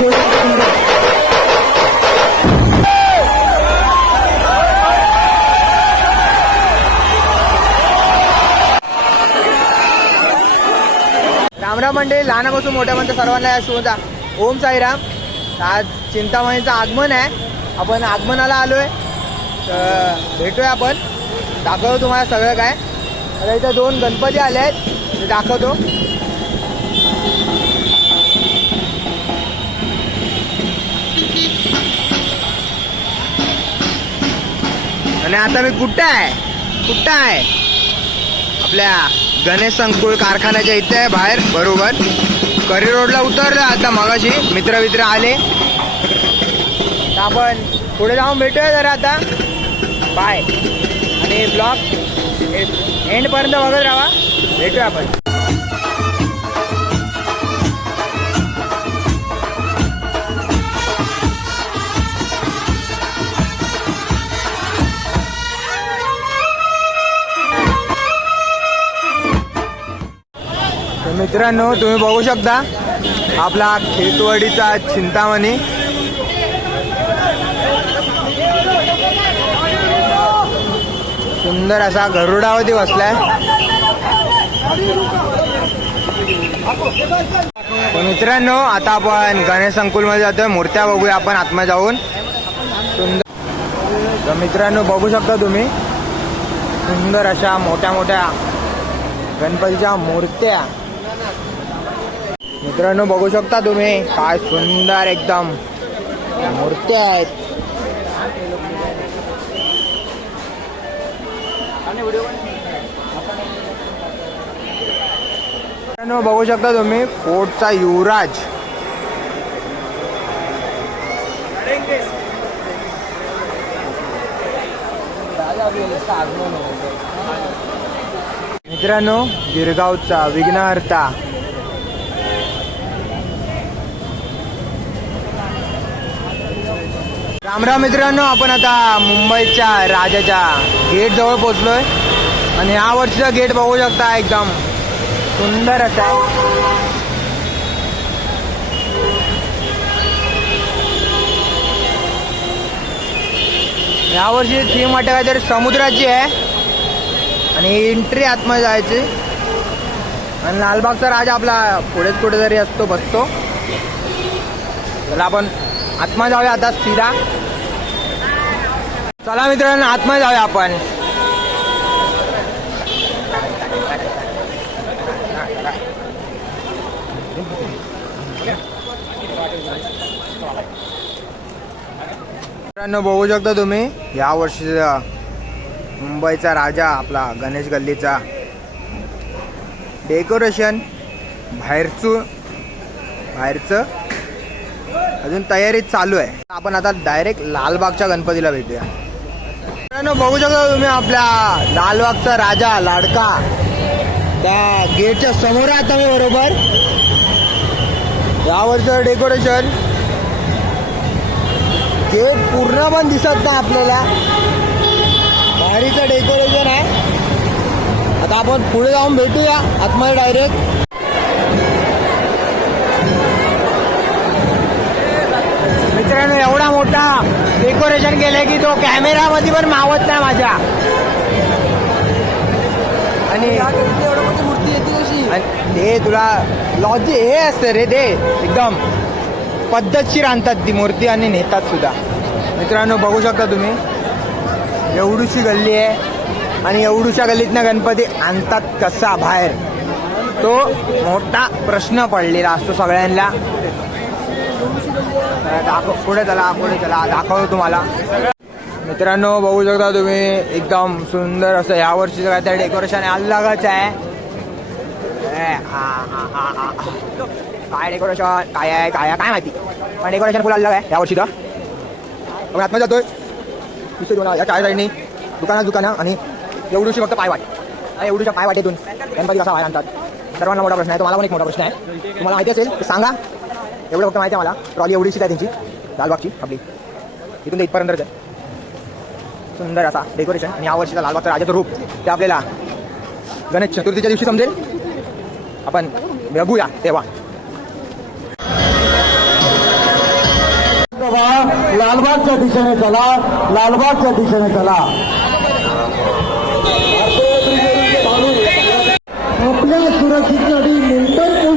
रामराम मंडळी लहानापासून मोठ्यापर्यंत सर्वांना या शोधा ओम साईराम. आज चिंतामणीचं आगमन आहे. आपण आगमनाला आलोय. तर भेटूया आपण. दाखवतो तुम्हाला सगळं काय. आता इथं दोन गणपती आले आहेत. ते दाखवतो. आणि आता मी कुठं आहे? कुठं आहे? आपल्या गणेश संकुल कारखान्याच्या इथे आहे बाहेर बरोबर. करी रोडला उतरलं आता मगाशी मित्र मित्र आले. तर आपण पुढे जाऊन भेटूया जरा आता. बाय. आणि ब्लॉग एंडपर्यंत बघत राहा. भेटूया आपण. मित्रांनो तुम्ही बघू शकता आपला खेतवाडीचा चिंतामणी. सुंदर असा गरुडावरती बसलाय. मित्रांनो आता आपण गणेश संकुलमध्ये जातोय. मूर्त्या बघूया आपण आत्मा जाऊन. सुंदर. तर मित्रांनो बघू शकता तुम्ही. सुंदर अशा मोठ्या मोठ्या गणपतीच्या मूर्त्या. मित्रांनो बघू शकता तुम्ही. काय सुंदर एकदम. मूर्त्या आहेत. मित्रांनो बघू शकता तुम्ही फोर्टचा युवराज. मित्रांनो गिरगावचा विघ्नहर्ता. रामराम मित्रांनो आपण आता मुंबईच्या राजाच्या गेट जवळ पोहोचलोय. आणि या वर्षीचा गेट बघू शकता एकदम सुंदर असा. यावर्षी थीम म्हणजे वाटत काहीतरी समुद्राची आहे. आणि एंट्री आतमध्ये जायची. आणि लालबागचा राजा आपला पुढेच कुठेतरी असतो बसतो. चला आपण आत्मा जाऊया आता सीधा चला मित्रांनो आत्मा जाऊया आपण. मित्रांनो बघू शकता तुम्ही या वर्षीचा मुंबईचा राजा आपला गणेश गल्लीचा. डेकोरेशन बाहेरचं बाहेरचं अजून तयारी चालू आहे. आपण आता डायरेक्ट लालबागच्या गणपतीला भेटूया. बघू शकता तुम्ही आपल्या लालबागचा राजा लाडका. त्या गेटच्या समोर आहात आता मी बरोबर? यावरचं डेकोरेशन गेट पूर्ण पण दिसत ना आपल्याला. भारीचं डेकोरेशन आहे. आता आपण पुढे जाऊन भेटूया आतमध्ये डायरेक्ट मित्रांनो एवढा मोठा डेकोरेशन केलंय की तो कॅमेरामध्ये पण मावत नाही माझ्या. आणि मूर्ती येते कशी? ते तुला लॉजी हे असतं रे ते एकदम. पद्धतशीर आणतात ती मूर्ती आणि नेतात सुद्धा. मित्रांनो बघू शकता तुम्ही. एवढूशी गल्ली आहे. आणि एवढूशा गल्लीतनं गणपती आणतात कसा बाहेर? तो मोठा प्रश्न पडलेला असतो सगळ्यांना. दाखव पुढे चला पुढे चला दाखवतो तुम्हाला. मित्रांनो बघू शकता तुम्ही एकदम सुंदर असं या वर्षीचं काय तर डेकोरेशन अलगच आहे. काय डेकोरेशन काय आहे काय काय माहिती? पण डेकोरेशन फुल अलग आहे या वर्षी आपण आतमध्ये जातोय. दुसरी दोन या चार साईडनी दुकानात दुकानं आणि एवढीशी फक्त पायवाट. आणि एवढीच्या पायवाटेतून गणपती कसा बाहेर आणतात? सर्वांना मोठा प्रश्न आहे तुम्हाला पण एक मोठा प्रश्न आहे. तुम्हाला माहिती असेल सांगा. एवढं फक्त माहिती आहे मला. ट्रॉली एवढीशीच आहे त्यांची. लालबागची आपली. इथून ते इथपर्यंतच आहे सुंदर असा डेकोरेशन आणि यावर्षीचा लालबागचा राजाचं रूप ते आपल्याला गणेश चतुर्थीच्या दिवशी समजेल. आपण बघूया तेव्हा. लालबागच्या दिशेने चला लालबागच्या दिशेने चला. आपल्या सुरक्षेसाठी मुंबई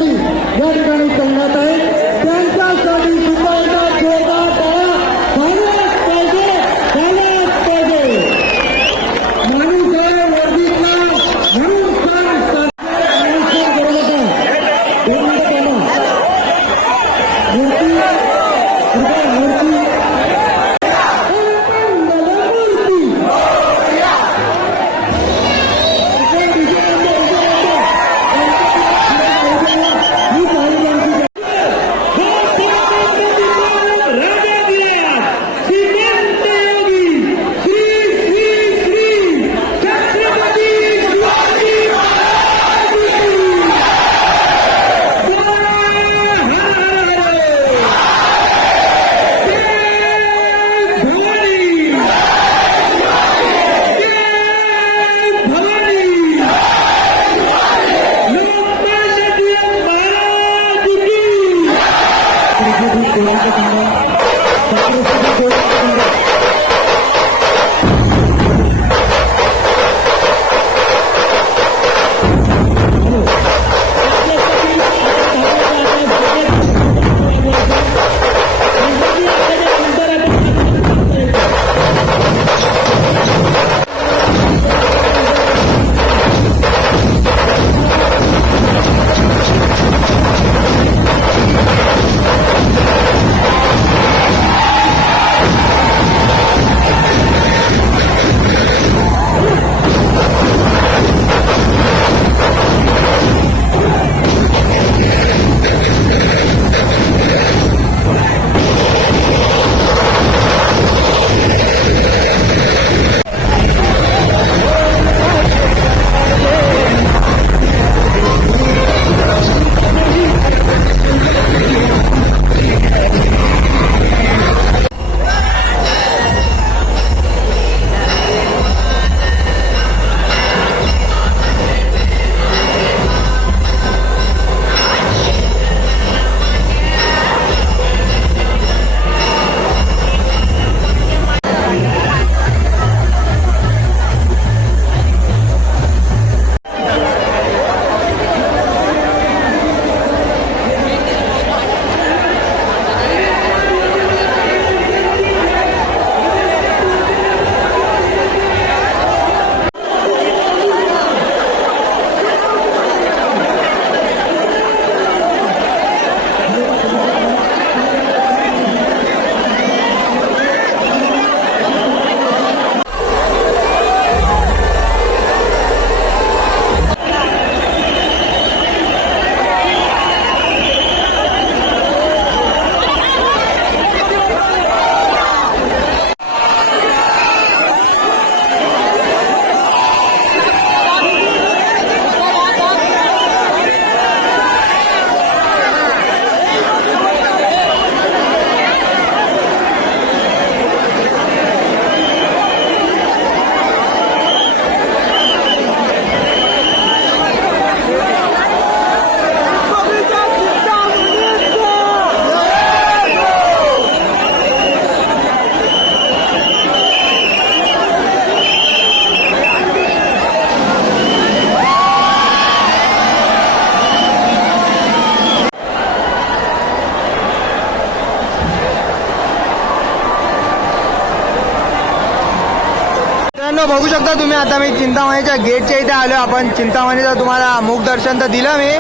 मित्रांनो बघू शकता तुम्ही आता मी चिंतामणीच्या गेटच्या इथे आलो आपण चिंतामणीचं तुम्हाला मुखदर्शन तर दिलं मी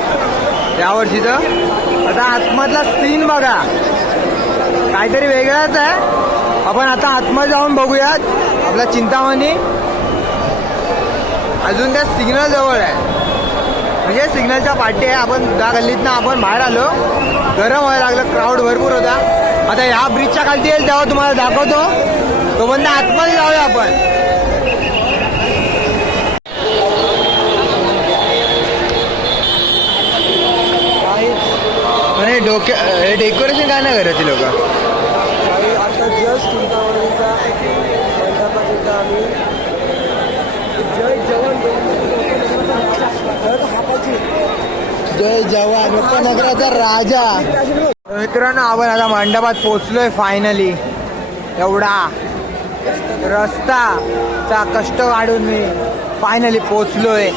या वर्षीचं आता आतमधला सीन बघा. काहीतरी वेगळाच आहे. आपण आता आतमध्ये जाऊन बघूयात. आपला चिंतामणी. अजून त्या सिग्नल जवळ आहे. म्हणजे सिग्नलच्या पाठी आहे. आपण त्या गल्लीतनं आपण बाहेर आलो. गरम व्हायला लागलं. क्राऊड भरपूर होता. आता ह्या ब्रिजच्या खालती येईल तेव्हा तुम्हाला दाखवतो. तो बंद आतमध्ये जाऊया आपण. डोक्या हे डेकोरेशन काय नाही करत ती लोक? आता जस्ट चिंतामणीचा आम्ही जय जवान जय उपनगराचा राजा. मित्रांनो आपण आता मंडपात पोचलोय फायनली एवढा रस्ताचा कष्ट काढून मी फायनली पोचलोय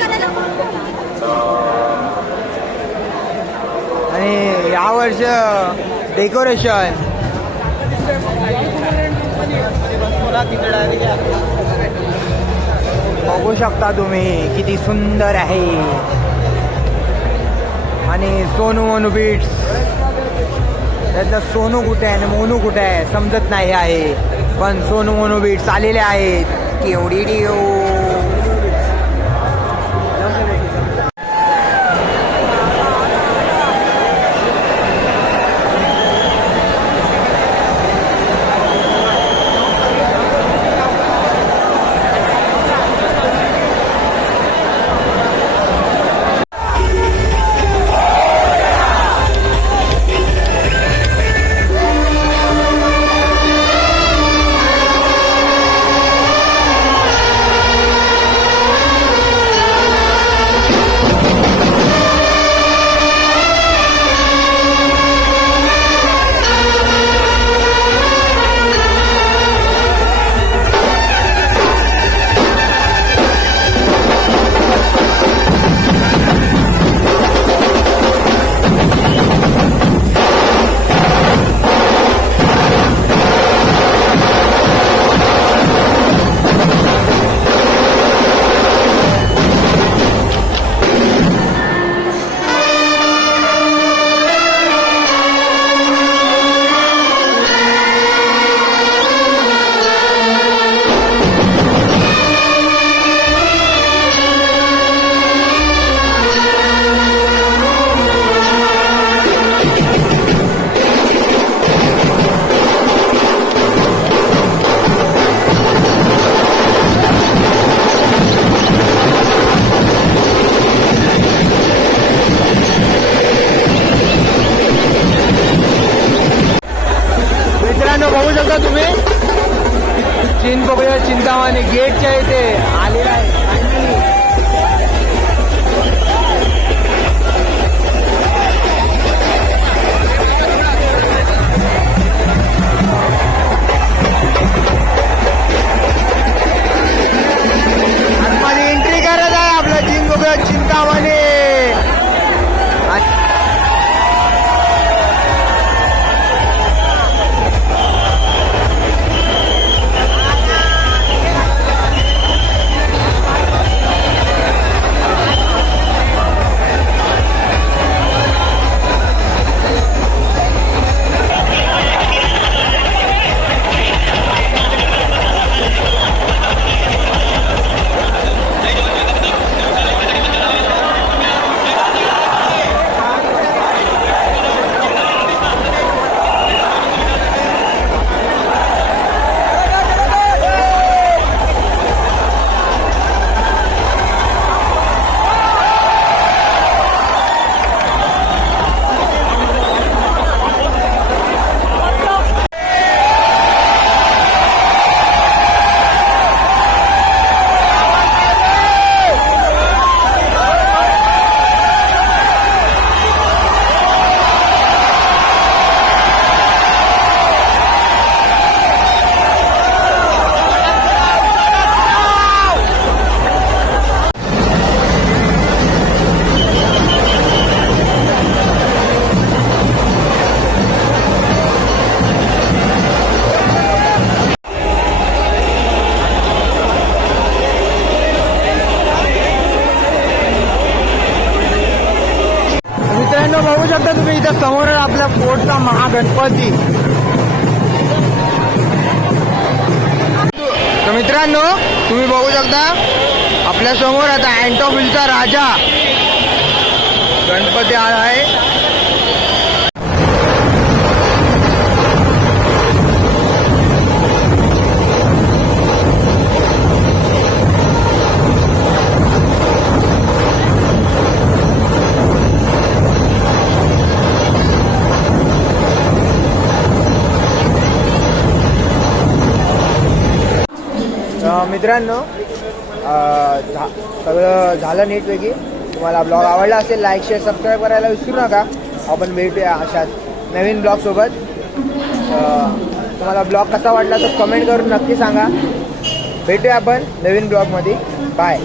आणि यावर्ष डेकोरेशन. बघू शकता तुम्ही किती सुंदर आहे. आणि सोनू मोनू बीट्स त्यातलं सोनू कुठे आहे आणि मोनू कुठे आहे समजत नाही आहे. पण सोनू मोनू बीट्स आलेले आहेत. केवढी डिओ महागणपती तर मित्रांनो तुम्ही बघू शकता आपल्यासमोर आता अँटोबिलचा राजा गणपती आहे. मित्रांनो झा सगळं झालं नीटपैकी. तुम्हाला ब्लॉग आवडला असेल लाईक शेअर सबस्क्राईब करायला विसरू नका. आपण भेटूया अशाच नवीन ब्लॉगसोबत तुम्हाला ब्लॉग कसा वाटला तर कमेंट करून नक्की सांगा. भेटूया आपण नवीन ब्लॉगमध्ये बाय